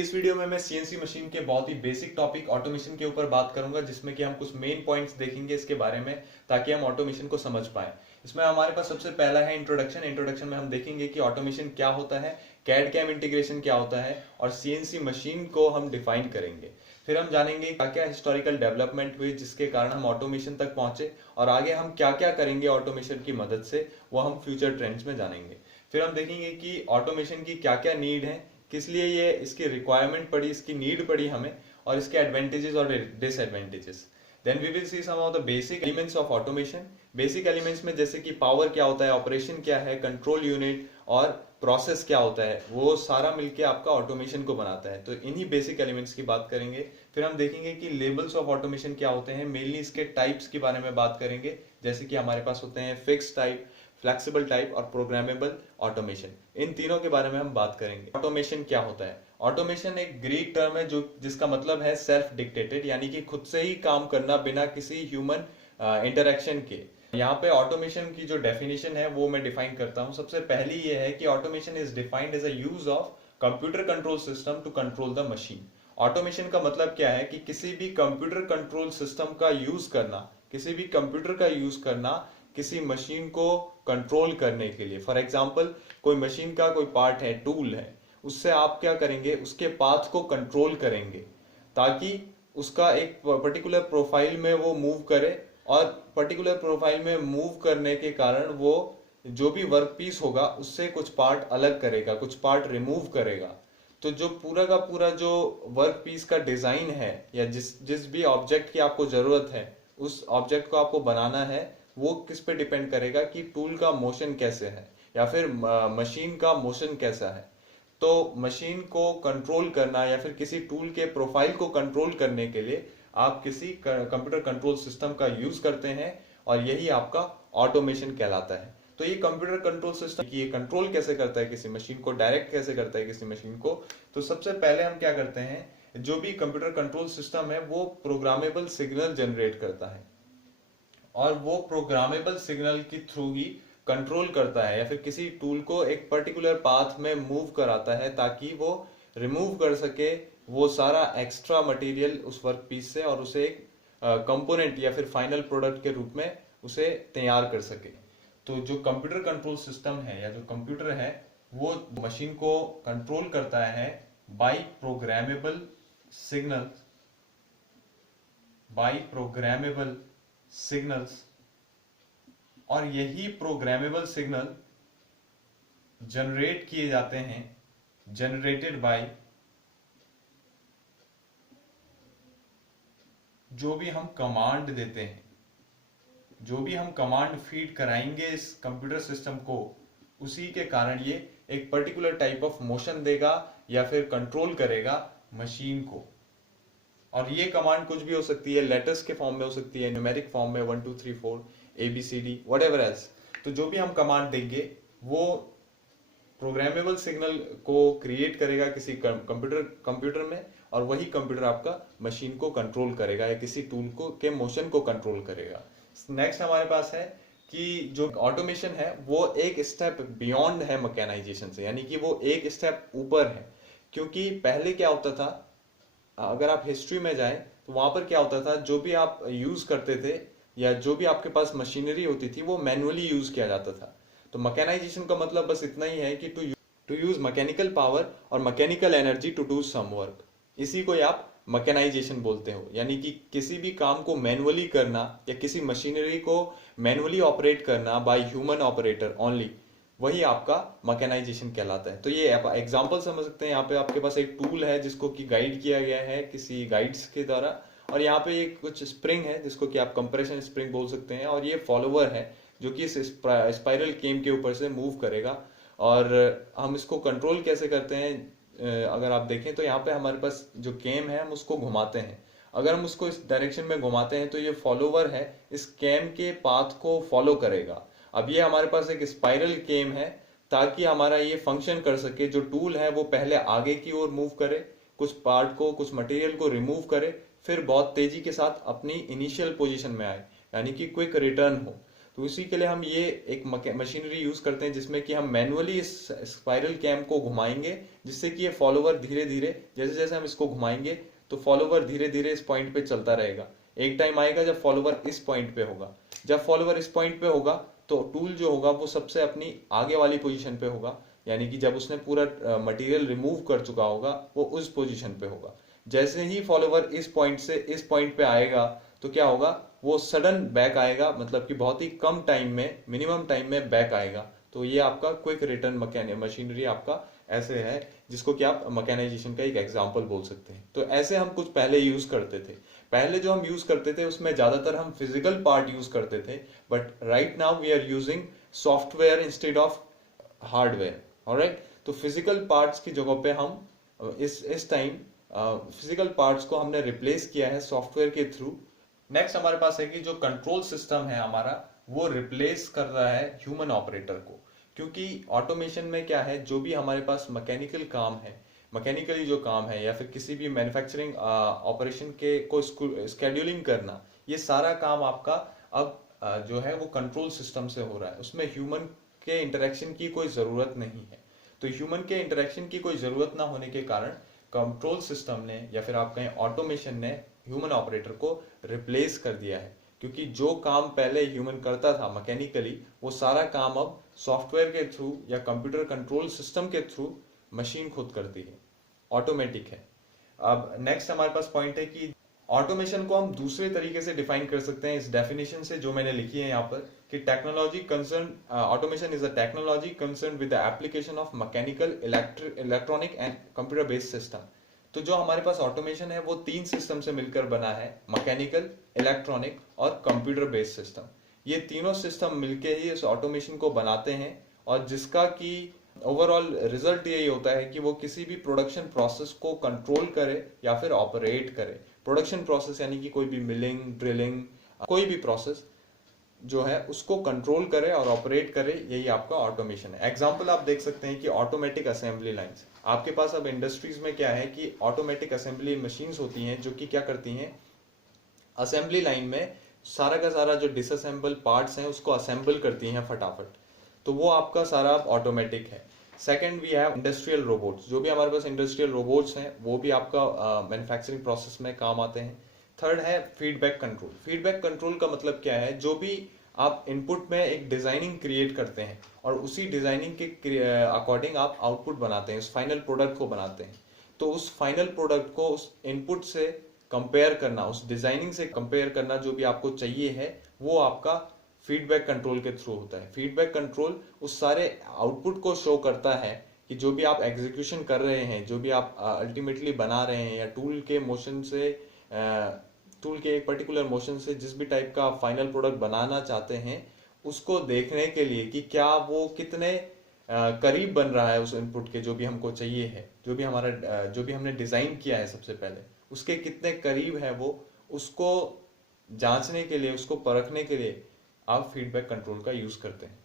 इस वीडियो में मैं सीएनसी मशीन के बहुत ही बेसिक टॉपिक ऑटोमेशन के ऊपर बात करूंगा, जिसमें कि हम कुछ मेन पॉइंट्स देखेंगे इसके बारे में, ताकि हम ऑटोमेशन को समझ पाए। इसमें हमारे पास सबसे पहला है इंट्रोडक्शन। इंट्रोडक्शन में हम देखेंगे कि ऑटोमेशन क्या होता है, कैड कैम इंटीग्रेशन क्या होता है, और सीएनसी मशीन को हम डिफाइन करेंगे। फिर हम जानेंगे क्या क्या हिस्टोरिकल डेवलपमेंट हुई जिसके कारण हम ऑटोमेशन तक पहुंचे, और आगे हम क्या क्या करेंगे ऑटोमेशन की मदद से, वो हम फ्यूचर ट्रेंड्स में जानेंगे। फिर हम देखेंगे कि ऑटोमेशन की क्या क्या नीड है, किस लिए ये इसकी रिक्वायरमेंट पड़ी, इसकी नीड पड़ी हमें, और इसके एडवांटेजेस और disadvantages. Then we will see some of the basic elements of automation. Basic elements में जैसे कि पावर क्या होता है, ऑपरेशन क्या है, कंट्रोल यूनिट और प्रोसेस क्या होता है, वो सारा मिलके आपका ऑटोमेशन को बनाता है। तो इन्हीं बेसिक एलिमेंट्स की बात करेंगे। फिर हम देखेंगे कि लेवल्स ऑफ ऑटोमेशन क्या होते हैं, मेनली इसके टाइप्स के बारे में बात करेंगे, जैसे कि हमारे पास होते हैं फिक्स टाइप, फ्लेक्सिबल टाइप और प्रोग्रामेबल ऑटोमेशन। इन तीनों के बारे में हम बात करेंगे। ऑटोमेशन क्या होता है? ऑटोमेशन एक ग्रीक टर्म है जो जिसका मतलब है सेल्फ डिक्टेटेड, यानी कि खुद से ही काम करना बिना किसी ह्यूमन इंटरेक्शन के। यहाँ पे ऑटोमेशन की जो डेफिनेशन है वो मैं डिफाइन करता हूँ। सबसे पहली ये है कि automation is defined as a use of computer control system to control the machine. Automation का मतलब क्या है कि किसी भी कंप्यूटर कंट्रोल सिस्टम का यूज करना, किसी भी कंप्यूटर का यूज करना किसी मशीन को कंट्रोल करने के लिए। फॉर एग्जाम्पल, कोई मशीन का कोई पार्ट है, टूल है, उससे आप क्या करेंगे, उसके पाथ को कंट्रोल करेंगे ताकि उसका एक पर्टिकुलर प्रोफाइल में वो मूव करे, और पर्टिकुलर प्रोफाइल में मूव करने के कारण वो जो भी वर्क पीस होगा उससे कुछ पार्ट अलग करेगा, कुछ पार्ट रिमूव करेगा। तो जो पूरा का पूरा जो वर्क पीस का डिजाइन है, या जिस जिस भी ऑब्जेक्ट की आपको जरूरत है, उस ऑब्जेक्ट को आपको बनाना है, वो किस पे डिपेंड करेगा कि टूल का मोशन कैसे है, या फिर मशीन का मोशन कैसा है। तो मशीन को कंट्रोल करना या फिर किसी टूल के प्रोफाइल को कंट्रोल करने के लिए आप किसी कंप्यूटर कंट्रोल सिस्टम का यूज करते हैं, और यही आपका ऑटोमेशन कहलाता है। तो ये कंप्यूटर कंट्रोल सिस्टम की ये कंट्रोल कैसे करता है किसी मशीन को, डायरेक्ट कैसे करता है किसी मशीन को। तो सबसे पहले हम क्या करते हैं, जो भी कंप्यूटर कंट्रोल सिस्टम है वो प्रोग्रामेबल सिग्नल जनरेट करता है, और वो प्रोग्रामेबल सिग्नल के थ्रू ही कंट्रोल करता है या फिर किसी टूल को एक पर्टिकुलर पाथ में मूव कराता है, ताकि वो रिमूव कर सके वो सारा एक्स्ट्रा मटेरियल उस वर्क पीस से, और उसे एक कंपोनेंट या फिर फाइनल प्रोडक्ट के रूप में उसे तैयार कर सके। तो जो कंप्यूटर कंट्रोल सिस्टम है, या जो कंप्यूटर है, वो मशीन को कंट्रोल करता है by programmable signal, by programmable signals. और यही प्रोग्रामेबल सिग्नल जनरेट किए जाते हैं, जनरेटेड बाय जो भी हम कमांड देते हैं, जो भी हम कमांड फीड कराएंगे इस कंप्यूटर सिस्टम को, उसी के कारण ये एक पर्टिकुलर टाइप ऑफ मोशन देगा या फिर कंट्रोल करेगा मशीन को। और ये कमांड कुछ भी हो सकती है, लेटर्स के फॉर्म में हो सकती है, न्यूमेरिक फॉर्म में 1 2 3 4 ABCD व्हाटएवर एल्स। तो जो भी हम कमांड देंगे वो प्रोग्रामेबल सिग्नल को क्रिएट करेगा किसी कंप्यूटर में, और वही कंप्यूटर आपका मशीन को कंट्रोल करेगा या किसी टूल को के मोशन को कंट्रोल करेगा। नेक्स्ट हमारे पास है कि जो ऑटोमेशन है वो एक स्टेप बियॉन्ड है मैकेनाइजेशन से, यानी कि वो एक स्टेप ऊपर है। क्योंकि पहले क्या होता था, अगर आप हिस्ट्री में जाएं तो वहां पर क्या होता था, जो भी आप यूज करते थे या जो भी आपके पास मशीनरी होती थी वो मैनुअली यूज किया जाता था। तो मैकेनाइजेशन का मतलब बस इतना ही है कि टू यूज मैकेनिकल पावर और mechanical energy to do some work. इसी को आप मैकेनाइजेशन बोलते हो, यानी कि किसी भी काम को मैनुअली करना या किसी मशीनरी को मैनुअली ऑपरेट करना बाय ह्यूमन ऑपरेटर ओनली, वही आपका मैकेनाइजेशन कहलाता है। तो ये आप एग्जांपल समझ सकते हैं। यहाँ पे आपके पास एक टूल है जिसको कि गाइड किया गया है किसी गाइड्स के द्वारा, और यहाँ पे एक कुछ स्प्रिंग है जिसको कि आप कंप्रेशन स्प्रिंग बोल सकते हैं, और ये फॉलोवर है जो कि इस स्पाइरल केम के ऊपर से मूव करेगा। और हम इसको कंट्रोल कैसे करते हैं, अगर आप देखें तो यहाँ पे हमारे पास जो केम है हम उसको घुमाते हैं। अगर हम उसको इस डायरेक्शन में घुमाते हैं तो ये फॉलोवर है इस केम के पाथ को फॉलो करेगा। अब ये हमारे पास एक स्पाइरल केम है, ताकि हमारा ये फंक्शन कर सके, जो टूल है वो पहले आगे की ओर मूव करे, कुछ पार्ट को, कुछ मटेरियल को रिमूव करे, फिर बहुत तेजी के साथ अपनी इनिशियल पोजीशन में आए, यानी कि क्विक रिटर्न हो। तो इसी के लिए हम ये एक मशीनरी यूज करते हैं जिसमें कि हम मैनुअली इस स्पाइरल कैम को घुमाएंगे, जिससे कि ये फॉलोवर धीरे धीरे, जैसे जैसे हम इसको घुमाएंगे तो फॉलोवर धीरे धीरे इस पॉइंट पे चलता रहेगा। एक टाइम आएगा जब फॉलोवर इस पॉइंट पे होगा, जब फॉलोवर इस पॉइंट पे होगा तो टूल जो होगा वो सबसे अपनी आगे वाली पोजीशन पे होगा, यानी कि जब उसने पूरा मटेरियल रिमूव कर चुका होगा वो उस पोजीशन पे होगा। जैसे ही फॉलोवर इस पॉइंट से इस पॉइंट पे आएगा तो क्या होगा, वो सडन बैक आएगा, मतलब कि बहुत ही कम टाइम में, मिनिमम टाइम में बैक आएगा। तो ये आपका क्विक रिटर्न मशीनरी आपका ऐसे है, जिसको कि आप मैकेनाइजेशन का एक एग्जांपल बोल सकते हैं। तो ऐसे हम कुछ पहले यूज करते थे। पहले जो हम यूज करते थे उसमें ज्यादातर हम फिजिकल पार्ट यूज करते थे, but right now we are using software instead of hardware. Alright, तो फिजिकल पार्ट्स की जगह पे हम इस टाइम फिजिकल पार्ट्स को हमने रिप्लेस किया है सॉफ्टवेयर के थ्रू। नेक्स्ट हमारे पास है कि जो कंट्रोल सिस्टम है हमारा, वो रिप्लेस कर रहा है ह्यूमन ऑपरेटर को। क्योंकि ऑटोमेशन में क्या है, जो भी हमारे पास मैकेनिकल काम है, मैकेनिकली जो काम है, या फिर किसी भी मैन्युफैक्चरिंग ऑपरेशन के को स्केड्यूलिंग करना, ये सारा काम आपका अब जो है वो कंट्रोल सिस्टम से हो रहा है। उसमें ह्यूमन के इंटरेक्शन की कोई जरूरत नहीं है। तो ह्यूमन के इंटरेक्शन की कोई जरूरत ना होने के कारण कंट्रोल सिस्टम ने, या फिर आप कहें ऑटोमेशन ने, ह्यूमन ऑपरेटर को रिप्लेस कर दिया है। क्योंकि जो काम पहले ह्यूमन करता था मैकेनिकली, वो सारा काम अब सॉफ्टवेयर के थ्रू या कंप्यूटर कंट्रोल सिस्टम के थ्रू मशीन खुद करती है, ऑटोमेटिक है। अब नेक्स्ट हमारे पास पॉइंट है कि ऑटोमेशन को हम दूसरे तरीके से डिफाइन कर सकते हैं इस डेफिनेशन से जो मैंने लिखी है यहाँ पर, कि technology concern automation is a technology concern with the application of mechanical, electronic and computer based system. तो जो हमारे पास ऑटोमेशन है वो 3 सिस्टम से मिलकर बना है, मैकेनिकल, इलेक्ट्रॉनिक और कंप्यूटर बेस्ड सिस्टम। ये तीनों सिस्टम मिलके ही इस ऑटोमेशन को बनाते हैं, और जिसका कि ओवरऑल रिजल्ट यही होता है कि वो किसी भी प्रोडक्शन प्रोसेस को कंट्रोल करे या फिर ऑपरेट करे। प्रोडक्शन प्रोसेस यानी कि कोई भी मिलिंग, ड्रिलिंग, कोई भी प्रोसेस जो है उसको कंट्रोल करे और ऑपरेट करे, यही आपका ऑटोमेशन है। एग्जांपल आप देख सकते हैं कि ऑटोमेटिक असेंबली लाइंस। आपके पास अब इंडस्ट्रीज में क्या है कि ऑटोमेटिक असेंबली मशीन्स होती हैं जो कि क्या करती हैं, असेंबली लाइन में सारा का सारा जो डिसअसेंबल पार्ट्स हैं उसको असेंबल करती हैं फटाफट। तो वो आपका सारा ऑटोमेटिक है। Second we have industrial robots. जो भी हमारे पास इंडस्ट्रियल रोबोट्स हैं वो भी आपका मैन्युफैक्चरिंग प्रोसेस में काम आते हैं। थर्ड है फीडबैक कंट्रोल। फीडबैक कंट्रोल का मतलब क्या है, जो भी आप इनपुट में एक डिजाइनिंग क्रिएट करते हैं और उसी डिजाइनिंग के अकॉर्डिंग आप आउटपुट बनाते हैं, उस फाइनल प्रोडक्ट को बनाते हैं। तो उस फाइनल प्रोडक्ट को उस इनपुट से कंपेयर करना, उस डिजाइनिंग से कंपेयर करना जो भी आपको चाहिए है, वो आपका फीडबैक कंट्रोल के थ्रू होता है। फीडबैक कंट्रोल उस सारे आउटपुट को शो करता है कि जो भी आप एग्जीक्यूशन कर रहे हैं, जो भी आप अल्टीमेटली बना रहे हैं, या टूल के मोशन से, टूल के एक पर्टिकुलर मोशन से जिस भी टाइप का फाइनल प्रोडक्ट बनाना चाहते हैं, उसको देखने के लिए कि क्या वो कितने करीब बन रहा है उस इनपुट के जो भी हमको चाहिए है, जो भी हमारा जो भी हमने डिजाइन किया है सबसे पहले, उसके कितने करीब है वो, उसको जांचने के लिए, उसको परखने के लिए आप फीडबैक कंट्रोल का यूज करते हैं।